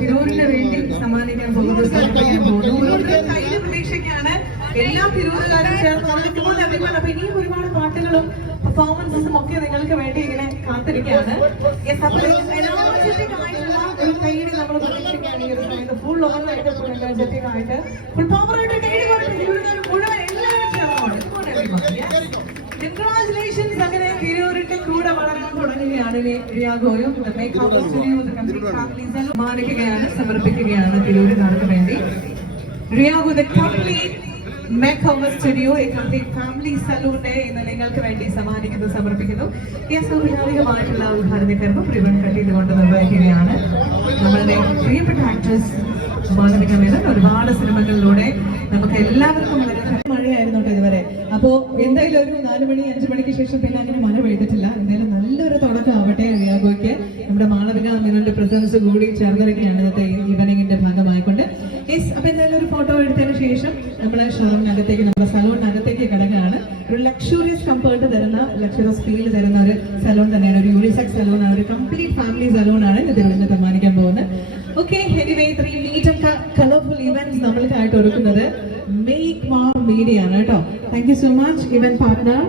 തിരൂരിന് വേണ്ടി സമ്മാനിക്കാൻ പോകുന്നത് പ്രതീക്ഷയ്ക്കാണ്. എല്ലാ തിരൂരുകാരും ചേർന്ന് അതുപോലെ അപ്പൊ ഇനിയും ഒരുപാട് പാട്ടുകളും പെർഫോമൻസും ഒക്കെ നിങ്ങൾക്ക് വേണ്ടി ഇങ്ങനെ കാത്തിരിക്കുകയാണ്. ഒരു നമ്മൾ പ്രതീക്ഷിക്കുകയാണ്. ഈ ഒരു സമയത്ത് ഫുൾ ഫുൾ എനർജറ്റിക് ആയിട്ട്. ഫുൾ പവറായിട്ട് കൈയ്യടി കൊണ്ട് തിരൂരുകാർ മുഴുവൻ എല്ലാവരും ചേർന്നോട് കൺഗ്രാചുലേഷൻസ് അങ്ങനെ തിരൂരിന്റെ കൂടെ വളരാൻ സ്റ്റുഡിയോ ഫാമിലീസ് സമ്മാനിക്കുകയാണ് സമർപ്പിക്കുകയാണ് തിരൂരുകാർക്ക് വേണ്ടി. The complete make over studio family സലൂണിനെ ഇന്ന് നിങ്ങൾക്ക് വേണ്ടി സമ്മാനിക്കുന്നു സമർപ്പിക്കുന്നു. ഈ അസൗകര്യമായിട്ടുള്ള ഉദ്ഘാടന കർമ്മം റിവൺ കട്ട് ചെയ്തുകൊണ്ട് നിർവഹിക്കുകയാണ്. നമ്മളുടെ പ്രിയപ്പെട്ട ആക്ട്രസ് മാളവിക മേനൻ ഒരുപാട് സിനിമകളിലൂടെ നമുക്ക് എല്ലാവർക്കും വളരെ മഴയായിരുന്നു ഇതുവരെ. അപ്പോ എന്തായാലും ഒരു നാല് മണി അഞ്ചു മണിക്ക് ശേഷം പിന്നെ അങ്ങനെ ഒക്കെ നമ്മുടെ മാളവിക അമ്മയുടെ പ്രസൻസ് കൂടി ചേർന്നിരിക്കുകയാണ് ഇന്നത്തെ ഈവനിങ്ങിന്റെ ഭാഗമായിക്കൊണ്ട്. യെസ് അപ്പൊ എന്തായാലും ഒരു ഫോട്ടോ എടുത്തതിന് ശേഷം നമ്മുടെ ഷോറൂമിനകത്തേക്ക് നമ്മുടെ സലോണിനകത്തേക്ക് കിടക്കുകയാണ്. ഒരു ലക്ഷൂറിയസ് കംഫേർട്ട് തരുന്ന ലക്ഷറിയസ് ഫീൽ തരുന്ന ഒരു സലോൺ തന്നെയാണ്. ഒരു യൂണിസെക്സ് സലോൺ ആണ് ഒരു കംപ്ലീറ്റ് ഫാമിലി സലോണാണ് ഇത് ഇവിടുന്ന് സമ്മാനിക്കാൻ പോകുന്നത്. ഓക്കെ എനിവേ ഇത്രയും നീറ്റ് ആൻഡ് കളർഫുൾ ഇവന്റ്സ് നമ്മൾക്കായിട്ട് ഒരുക്കുന്നത് മേക്ക് മാർ മീഡിയ ആണ് കേട്ടോ. Thank you so much event partner